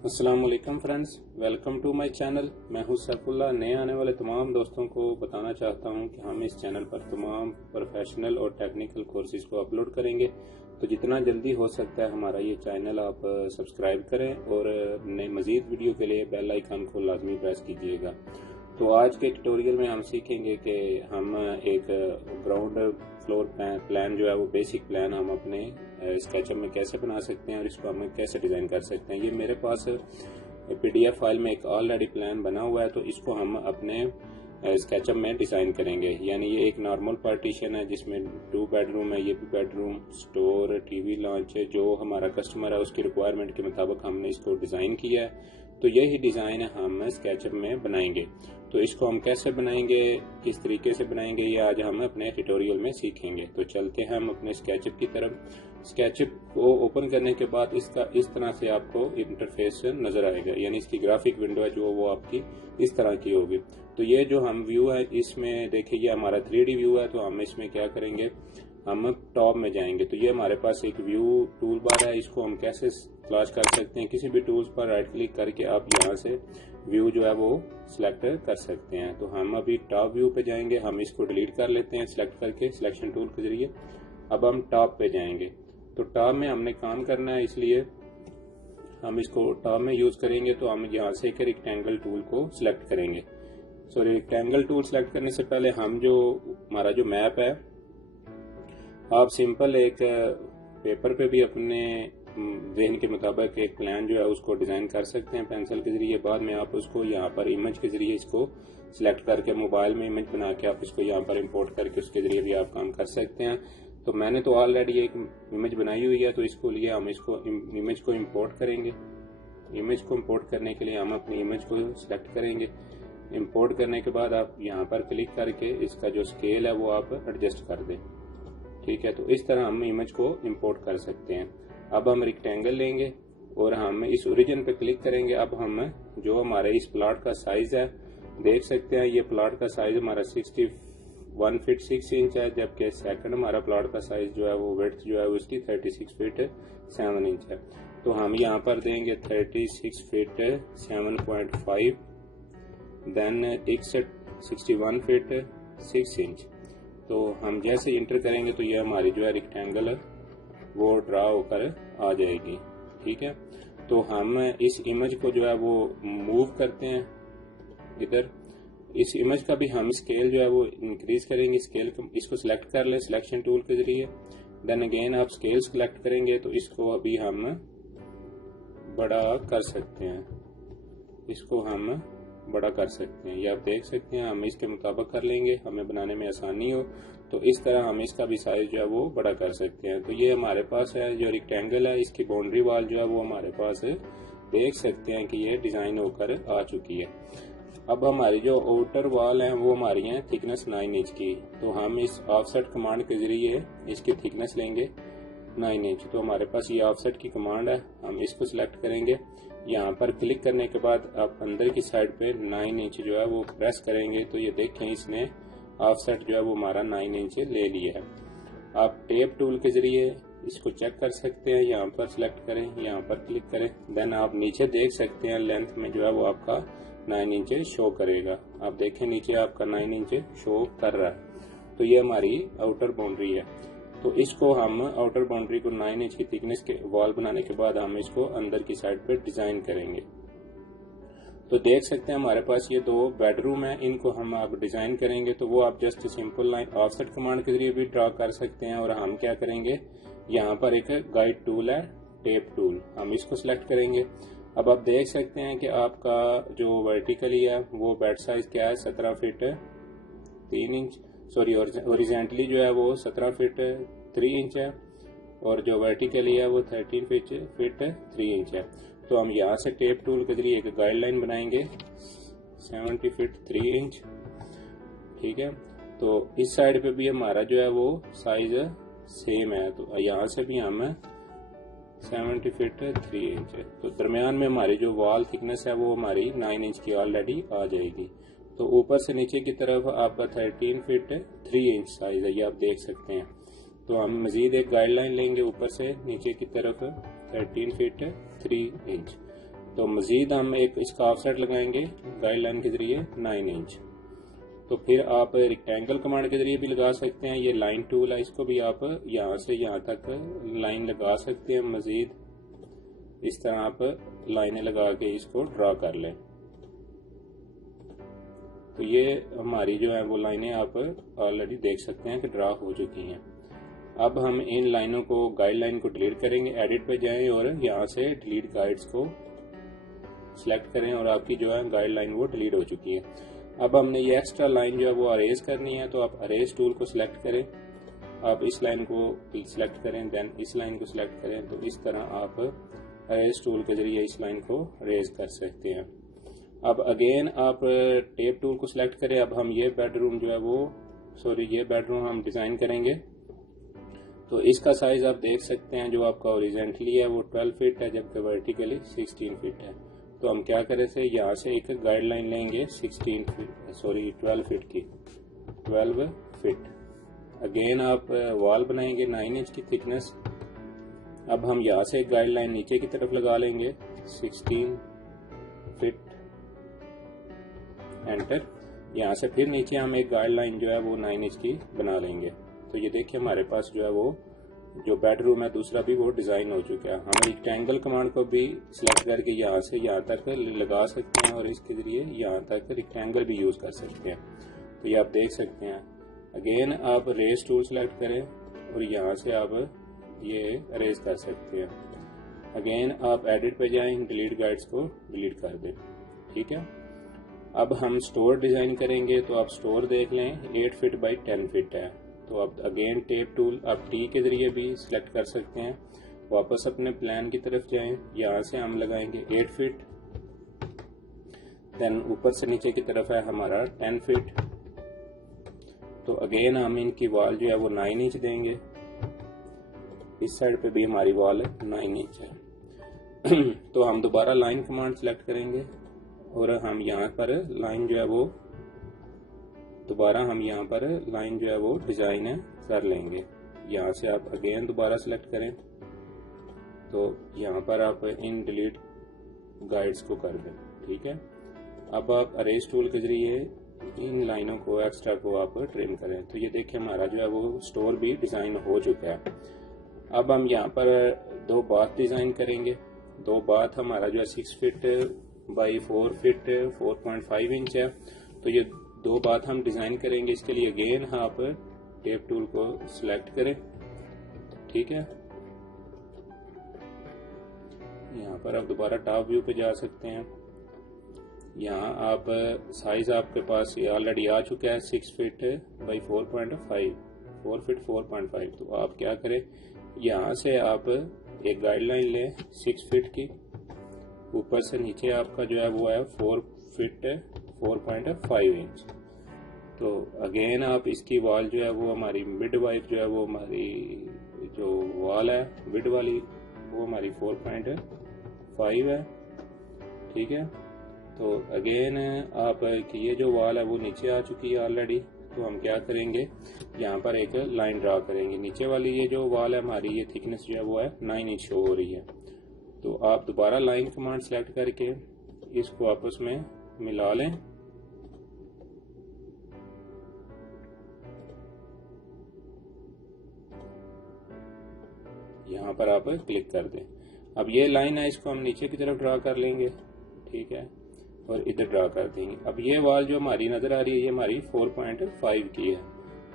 अस्सलाम वालेकुम friends, welcome to my channel. मैं हूं सैफुल्लाह। नए आने वाले तमाम दोस्तों को बताना चाहता हूं कि हम इस चैनल पर तमाम प्रोफेशनल और टेक्निकल कोर्सेज को अपलोड करेंगे, तो जितना जल्दी हो सकता है हमारा ये चैनल आप सब्सक्राइब करें और नए मज़ीद वीडियो के लिए बेल आइकन को लाजमी प्रेस कीजिएगा। तो आज के ट्यूटोरियल में हम सीखेंगे कि हम एक ग्राउंड फ्लोर प्लान जो है वो बेसिक प्लान हम अपने स्केचअप में कैसे बना सकते हैं और इसको हम कैसे डिज़ाइन कर सकते हैं। ये मेरे पास पीडीएफ फाइल में एक ऑलरेडी प्लान बना हुआ है, तो इसको हम अपने स्केचअप में डिज़ाइन करेंगे। यानी ये एक नॉर्मल पार्टीशन है जिसमें 2 बेडरूम है, ये भी बेडरूम, स्टोर, टीवी लॉन्च है। जो हमारा कस्टमर है उसकी रिक्वायरमेंट के मुताबिक हमने इसको डिज़ाइन किया है। तो यही डिज़ाइन हम स्केचअप में बनाएंगे। तो इसको हम कैसे बनाएंगे, किस तरीके से बनाएंगे, ये आज हम अपने ट्यूटोरियल में सीखेंगे। तो चलते हैं हम अपने स्केचअप की तरफ। स्केचअप को ओपन करने के बाद इसका इस तरह से आपको इंटरफेस नजर आएगा, यानी इसकी ग्राफिक विंडो है जो वो आपकी इस तरह की होगी। तो ये जो हम व्यू है इसमें देखिए, ये हमारा 3D व्यू है। तो हम इसमें क्या करेंगे, हम टॉप में जाएंगे। तो ये हमारे पास एक व्यू टूल बार है, इसको हम कैसे तलाश कर सकते हैं। किसी भी टूल्स पर राइट क्लिक करके आप यहाँ से व्यू जो है वो सिलेक्ट कर सकते हैं। तो हम अभी टॉप व्यू पे जाएंगे, हम इसको डिलीट कर लेते हैं सिलेक्ट करके सिलेक्शन टूल के जरिए। अब हम टॉप पे जाएंगे। तो टॉप में हमने काम करना है, इसलिए हम इसको टॉप में यूज करेंगे। तो हम यहाँ से एक रेक्टेंगल टूल को सिलेक्ट करेंगे। सो रेक्टेंगल टूल सिलेक्ट करने से पहले हम जो हमारा जो मैप है, आप सिंपल एक पेपर पे भी अपने जहन के मुताबिक एक प्लान जो है उसको डिजाइन कर सकते हैं पेंसिल के जरिए। बाद में आप उसको यहाँ पर इमेज के जरिए इसको सिलेक्ट करके मोबाइल में इमेज बना के आप इसको यहाँ पर इंपोर्ट करके उसके जरिए भी आप काम कर सकते हैं। तो मैंने तो ऑलरेडी एक इमेज बनाई हुई है, तो इसको लिए हम इसको इमेज को इम्पोर्ट करेंगे। इमेज को इम्पोर्ट करने के लिए हम अपनी इमेज को सिलेक्ट करेंगे। इम्पोर्ट करने के बाद आप यहाँ पर क्लिक करके इसका जो स्केल है वो आप एडजस्ट कर दें। ठीक है, तो इस तरह हम इमेज को इंपोर्ट कर सकते हैं। अब हम रेक्टेंगल लेंगे और हम इस ओरिजिन पे क्लिक करेंगे। अब हम जो हमारे इस प्लॉट का साइज है, देख सकते हैं ये प्लॉट का साइज हमारा 61 फीट 6 इंच है, जबकि सेकंड हमारा प्लॉट का साइज जो है वो विड्थ जो है उसकी 36 फीट 7 इंच है। तो हम यहाँ पर देंगे 36 फीट 7.5, देन 61 फीट 6 इंच। तो हम जैसे इंटर करेंगे तो ये हमारी जो है रेक्टेंगल है वो ड्रा होकर आ जाएगी। ठीक है, तो हम इस इमेज को जो है वो मूव करते हैं इधर। इस इमेज का भी हम स्केल जो है वो इंक्रीज करेंगे। स्केल इसको सिलेक्ट कर लें सिलेक्शन टूल के जरिए। देन अगेन आप स्केल सिलेक्ट करेंगे तो इसको अभी हम बड़ा कर सकते हैं, इसको हम बड़ा कर सकते हैं। ये आप देख सकते हैं, हम इसके मुताबिक कर लेंगे, हमें बनाने में आसानी हो तो इस तरह हम इसका भी साइज जो है वो बड़ा कर सकते हैं। तो ये हमारे पास है जो रेक्टेंगल है, इसकी बाउंड्री वाल जो है वो हमारे पास है, देख सकते हैं कि ये डिजाइन होकर आ चुकी है। अब हमारी जो आउटर वाल है वो हमारी है थिकनेस 9 इंच की। तो हम इस ऑफसेट कमांड के जरिए इसकी थिकनेस लेंगे 9 इंच। तो हमारे पास ये ऑफसेट की कमांड है, हम इसको सिलेक्ट करेंगे। यहाँ पर क्लिक करने के बाद आप अंदर की साइड पे 9 इंच जो है वो प्रेस करेंगे। तो ये देखें इसने ऑफसेट जो है वो हमारा 9 इंच ले लिया है। आप टेप टूल के जरिए इसको चेक कर सकते हैं। यहाँ पर सिलेक्ट करें, यहाँ पर क्लिक करें, देन आप नीचे देख सकते हैं लेंथ में जो है वो आपका 9 इंच शो करेगा। आप देखें नीचे आपका 9 इंच शो कर रहा है। तो ये हमारी आउटर बाउंड्री है। तो इसको हम आउटर बाउंड्री को 9 इंच की थिकनेस के वॉल बनाने के बाद हम इसको अंदर की साइड पे डिजाइन करेंगे। तो देख सकते हैं हमारे पास ये 2 बेडरूम है, इनको हम अब डिजाइन करेंगे। तो वो आप just simple line offset command के जरिए भी ड्रा कर सकते हैं। और हम क्या करेंगे, यहाँ पर एक गाइड टूल है टेप टूल, हम इसको सिलेक्ट करेंगे। अब आप देख सकते हैं कि आपका जो वर्टिकली है वो बेड साइज क्या है, 17 फीट 3 इंच, सॉरी ओरिजेंटली जो है वो 17 फीट 3 इंच है, और जो वर्टिकली है वो 13 फीट 3 इंच है। तो हम यहाँ से टेप टूल के जरिए एक गाइडलाइन बनाएंगे 70 फीट 3 इंच। ठीक है, तो इस साइड पे भी हमारा जो है वो साइज सेम है। तो यहाँ से भी हम 70 फीट 3 इंच है। तो दरमियान में हमारी जो वॉल थिकनेस है वो हमारी 9 इंच की ऑलरेडी आ जाएगी। तो ऊपर से नीचे की तरफ आपका 13 फीट 3 इंच साइज है, ये आप देख सकते हैं। तो हम मजीद एक गाइडलाइन लेंगे ऊपर से नीचे की तरफ 13 फीट 3 इंच। तो मजीद हम एक इसका ऑफसेट लगाएंगे गाइडलाइन के जरिए 9 इंच। तो फिर आप रेक्टेंगल कमांड के जरिए भी लगा सकते हैं। ये लाइन टूल है, इसको भी आप यहाँ से यहाँ तक लाइन लगा सकते हैं। मजीद इस तरह आप लाइनें लगा के इसको ड्रा कर लें। तो ये हमारी जो है वो लाइनें आप ऑलरेडी देख सकते हैं कि ड्रा हो चुकी हैं। अब हम इन लाइनों को गाइडलाइन को डिलीट करेंगे। एडिट पे जाएं और यहाँ से डिलीट गाइड्स को सिलेक्ट करें और आपकी जो है गाइडलाइन वो डिलीट हो चुकी है। अब हमने ये एक्स्ट्रा लाइन जो है वो अरेज करनी है। तो आप अरेज टूल को सिलेक्ट करें, आप इस लाइन को सिलेक्ट करें, देन इस लाइन को सिलेक्ट करें। तो इस तरह आप अरेज टूल के जरिए इस लाइन को अरेज कर सकते हैं। अब अगेन आप टेप टूल को सिलेक्ट करें। अब हम ये बेडरूम जो है वो ये बेडरूम हम डिजाइन करेंगे। तो इसका साइज आप देख सकते हैं, जो आपका ओरिजेंटली है वो 12 फीट है, जबकि वर्टिकली 16 फीट है। तो हम क्या करें से यहाँ से एक गाइडलाइन लेंगे 12 फीट की, 12 फीट। अगेन आप वॉल बनाएंगे 9 इंच की थिकनेस। अब हम यहाँ से एक गाइडलाइन नीचे की तरफ लगा लेंगे 16 फीट, एंटर। यहाँ से फिर नीचे हम एक गाइडलाइन जो है वो 9 इंच की बना लेंगे। तो ये देखिए हमारे पास जो है वो जो बेडरूम है दूसरा भी वो डिजाइन हो चुका है। हम रेक्टेंगल कमांड को भी सिलेक्ट करके यहाँ से यहाँ तक लगा सकते हैं और इसके जरिए यहाँ तक रेक्टेंगल भी यूज कर सकते हैं। तो ये आप देख सकते हैं। अगेन आप रेज टूल सेलेक्ट करें और यहाँ से आप ये अरेज कर सकते हैं। अगेन आप एडिट पे जाएं, डिलीट गाइड्स को डिलीट कर दें। ठीक है। अब हम स्टोर डिजाइन करेंगे। तो आप स्टोर देख लें 8 फीट बाई 10 फीट है। तो आप अगेन टेप टूल आप टी के जरिए भी सिलेक्ट कर सकते हैं। वापस अपने प्लान की तरफ जाएं, यहाँ से हम लगाएंगे 8 फीट, देन ऊपर से नीचे की तरफ है हमारा 10 फीट। तो अगेन हम इनकी वॉल जो है वो 9 इंच देंगे। इस साइड पे भी हमारी वॉल 9 इंच है। तो हम दोबारा लाइन कमांड सेलेक्ट करेंगे और हम यहाँ पर लाइन जो है वो डिजाइन कर लेंगे। यहाँ से आप अगेन दोबारा सेलेक्ट करें। तो यहाँ पर आप इन डिलीट गाइड्स को कर दें। ठीक है। अब आप अरेज टूल के जरिए इन लाइनों को एक्स्ट्रा को आप ट्रिम करें। तो ये देखिए हमारा जो है वो स्टोर भी डिजाइन हो चुका है। अब हम यहाँ पर 2 बाथ डिजाइन करेंगे। 2 बाथ हमारा जो है 6 फीट बाई 4 फीट 4.5 इंच है। तो ये 2 बाथ हम डिजाइन करेंगे। इसके लिए अगेन आप टेप टूल को सिलेक्ट करें। ठीक है। यहाँ पर आप दोबारा टॉप व्यू पे जा सकते हैं। यहाँ आप साइज आपके पास ऑलरेडी आ चुका है 6 फीट बाई 4.5, 4 फीट 4.5। तो आप क्या करें, यहाँ से आप एक गाइडलाइन लें 6 फीट की, ऊपर से नीचे आपका जो है वो है 4 फीट 4.5 इंच। तो अगेन आप इसकी वॉल जो है वो हमारी मिड वाइफ जो है वो हमारी जो वॉल है मिड वाली वो हमारी 4.5 है। ठीक है। तो अगेन आप ये जो वॉल है वो नीचे आ चुकी है ऑलरेडी। तो हम क्या करेंगे, यहाँ पर एक लाइन ड्रा करेंगे। नीचे वाली ये जो वॉल है हमारी ये थिकनेस जो है वो है 9 इंच शो हो रही है। तो आप दोबारा लाइन कमांड सेलेक्ट करके इसको आपस में मिला लें। यहाँ पर आप क्लिक कर दें। अब ये लाइन है, इसको हम नीचे की तरफ ड्रा कर लेंगे। ठीक है। और इधर ड्रा कर देंगे। अब ये वॉल जो हमारी नजर आ रही है ये हमारी 4.5 की है।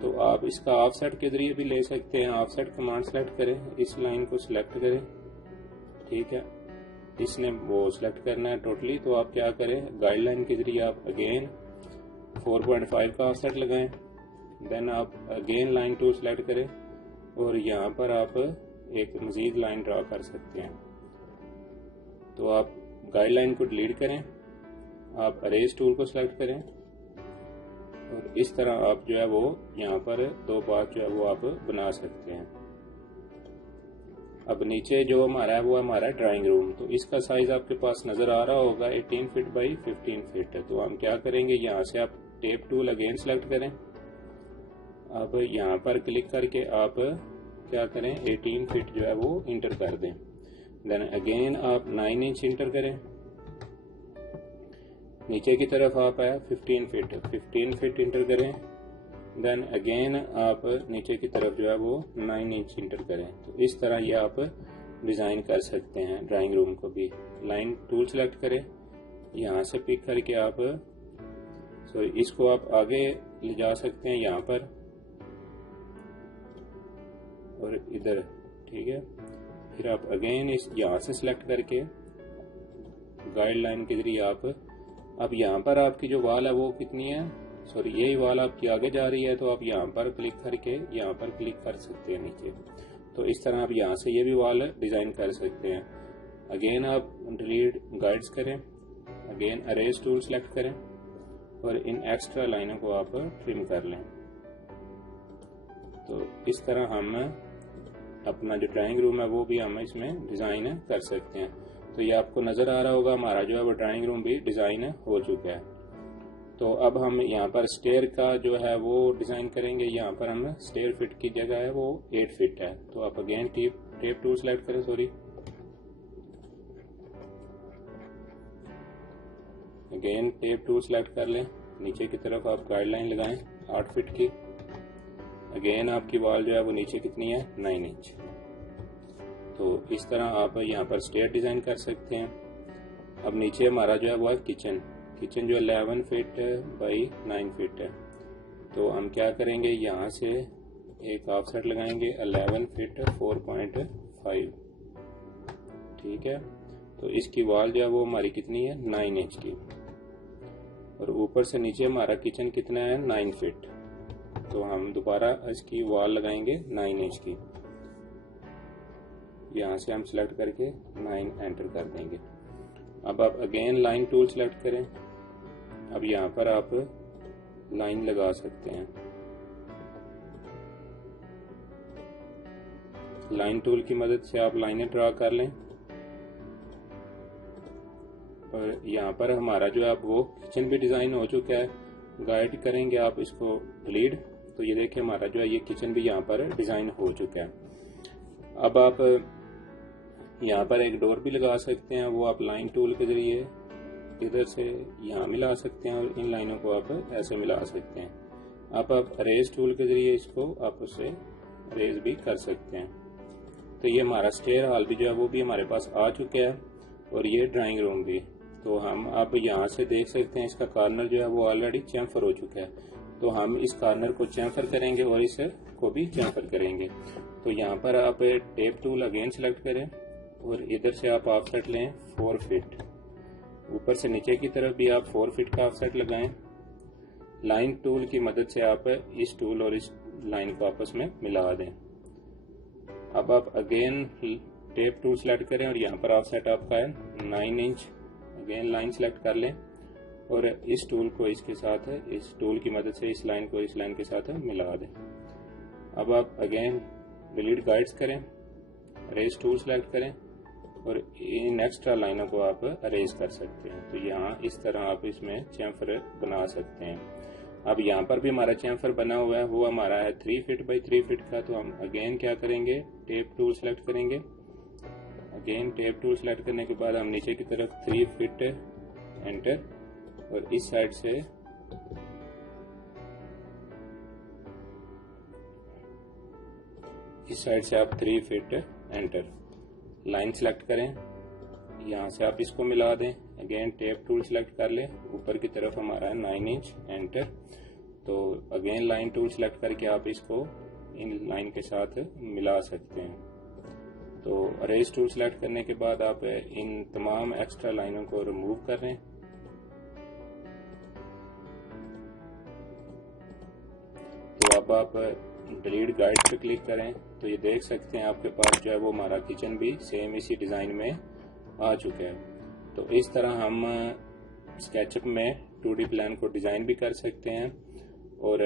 तो आप इसका ऑफसेट के जरिए भी ले सकते हैं। ऑफसेट कमांड सेलेक्ट करें, इस लाइन को सिलेक्ट करें। ठीक है। इसने वो सिलेक्ट करना है टोटली। तो आप क्या करें, गाइडलाइन के जरिए आप अगेन 4.5 का ऑफसेट लगाएं। देन आप अगेन लाइन टूल सिलेक्ट करें और यहाँ पर आप एक मजीद लाइन ड्रा कर सकते हैं। तो आप गाइडलाइन को डिलीट करें, आप अरेज टूल को सिलेक्ट करें और इस तरह आप जो है वो यहाँ पर 2 बात जो है वो आप बना सकते हैं। अब नीचे जो हमारा है वो हमारा ड्राइंग रूम। तो इसका साइज आपके पास नजर आ रहा होगा 18 फीट बाई 15 फीट है। तो हम क्या करेंगे, यहाँ से आप टेप टूल अगेन सेलेक्ट करें। अब यहाँ पर क्लिक करके आप क्या करें, 18 फीट जो है वो इंटर कर दें। देन अगेन आप 9 इंच इंटर करें। नीचे की तरफ आप है 15 फीट इंटर करें। देन अगेन आप नीचे की तरफ जो है वो 9 इंच इंटर करें। तो इस तरह ये आप डिज़ाइन कर सकते हैं ड्राइंग रूम को भी। लाइन टूल सेलेक्ट करें, यहाँ से पिक करके आप इसको आप आगे ले जा सकते हैं यहाँ पर और इधर, ठीक है। फिर आप अगेन इस यहाँ से सिलेक्ट करके गाइडलाइन के जरिए आप अब यहाँ पर आपकी जो वॉल है वो कितनी है, यही वॉल आपकी आगे जा रही है, तो आप यहाँ पर क्लिक करके यहाँ पर क्लिक कर सकते हैं नीचे। तो इस तरह आप यहाँ से ये भी वॉल डिज़ाइन कर सकते हैं। अगेन आप डिलीट गाइड्स करें, अगेन अरेज टूल सेलेक्ट करें और इन एक्स्ट्रा लाइनों को आप ट्रिम कर लें। तो इस तरह हम अपना जो ड्राइंग रूम है वो भी हम इसमें डिज़ाइन कर सकते हैं। तो ये आपको नज़र आ रहा होगा हमारा जो है वो ड्राइंग रूम भी डिज़ाइन हो चुका है। तो अब हम यहाँ पर स्टेयर का जो है वो डिज़ाइन करेंगे। यहाँ पर हम स्टेयर फिट की जगह है वो 8 फीट है। तो आप अगेन टेप टूल सेलेक्ट करें, अगेन टेप टूल सेलेक्ट कर लें। नीचे की तरफ आप गाइडलाइन लगाएं 8 फीट की। अगेन आपकी वॉल जो है वो नीचे कितनी है, 9 इंच। तो इस तरह आप यहाँ पर स्टेयर डिज़ाइन कर सकते हैं। अब नीचे हमारा जो है वो है किचन जो 11 फीट बाई 9 फीट है। तो हम क्या करेंगे, यहाँ से एक ऑफसेट लगाएंगे 11 फीट 4.5, ठीक है। तो इसकी वॉल जो है वो हमारी कितनी है, 9 इंच की। और ऊपर से नीचे हमारा किचन कितना है, 9 फीट। तो हम दोबारा इसकी वॉल लगाएंगे 9 इंच की। यहाँ से हम सिलेक्ट करके 9 एंटर कर देंगे। अब आप अगेन लाइन टूल सेलेक्ट करें। अब यहाँ पर आप लाइन लगा सकते हैं। लाइन टूल की मदद से आप लाइनें ड्रा कर लें। और यहाँ पर हमारा जो है वो किचन भी डिज़ाइन हो चुका है। गाइड करेंगे आप इसको डिलीट, तो ये देखिए हमारा जो है ये किचन भी यहाँ पर डिज़ाइन हो चुका है। अब आप यहाँ पर एक डोर भी लगा सकते हैं, वो आप लाइन टूल के जरिए इधर से यहाँ मिला सकते हैं और इन लाइनों को आप ऐसे मिला सकते हैं। आप अरेज टूल के जरिए इसको आप उससे अरेज भी कर सकते हैं। तो ये हमारा स्टेयर हॉल भी जो है वो भी हमारे पास आ चुका है और ये ड्राइंग रूम भी। तो हम आप यहाँ से देख सकते हैं इसका कॉर्नर जो है वो ऑलरेडी चैम्फर हो चुका है। तो हम इस कॉर्नर को चैम्फर करेंगे और इस को भी चैम्फर करेंगे। तो यहाँ पर आप टेप टूल अगेन सेलेक्ट करें और इधर से आप ऑफसेट लें 4 फीट। ऊपर से नीचे की तरफ भी आप 4 फीट का ऑफसेट लगाएं। लाइन टूल की मदद से आप इस टूल और इस लाइन को आपस में मिला दें। अब आप अगेन टेप टूल सेलेक्ट करें और यहाँ पर ऑफसेट आपका है 9 इंच। अगेन लाइन सेलेक्ट कर लें और इस टूल को इसके साथ, इस टूल की मदद से इस लाइन को इस लाइन के साथ मिला दें। अब आप अगेन डिलीट गाइड्स करें, अरेज टूल सेलेक्ट करें और इन एक्स्ट्रा लाइनों को आप अरेज कर सकते हैं। तो यहाँ इस तरह आप इसमें चैम्फर बना सकते हैं। अब यहाँ पर भी हमारा चैम्फर बना हुआ है, वो हमारा है 3 फीट बाई 3 फीट का। तो हम अगेन क्या करेंगे, टेप टूल सेलेक्ट करेंगे। अगेन टेप टूल सेलेक्ट करने के बाद हम नीचे की तरफ 3 फीट एंटर और इस साइड से आप 3 फीट एंटर। लाइन सेलेक्ट करें, यहाँ से आप इसको मिला दें। अगेन टेप टूल सेलेक्ट कर लें, ऊपर की तरफ हमारा है 9 इंच एंटर। तो अगेन लाइन टूल सेलेक्ट करके आप इसको इन लाइन के साथ मिला सकते हैं। तो अरेज टूल सेलेक्ट करने के बाद आप इन तमाम एक्स्ट्रा लाइनों को रिमूव कर लें। तो अब आप डिलीट गाइड पे क्लिक करें तो ये देख सकते हैं आपके पास जो है वो हमारा किचन भी सेम इसी डिज़ाइन में आ चुका है। तो इस तरह हम स्केचअप में 2D प्लान को डिज़ाइन भी कर सकते हैं और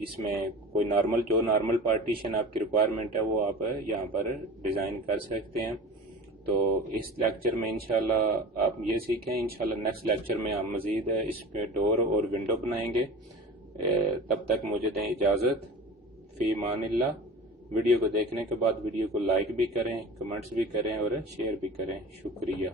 इसमें कोई नॉर्मल पार्टीशन आपकी रिक्वायरमेंट है वो आप यहाँ पर डिज़ाइन कर सकते हैं। तो इस लेक्चर में इंशाल्लाह आप ये सीखें। इंशाल्लाह नेक्स्ट लेक्चर में हम मज़ीद इस पे डोर और विंडो बनाएंगे। तब तक मुझे दें इजाज़त। फी मानिल्लाह। वीडियो को देखने के बाद वीडियो को लाइक भी करें, कमेंट्स भी करें और शेयर भी करें। शुक्रिया।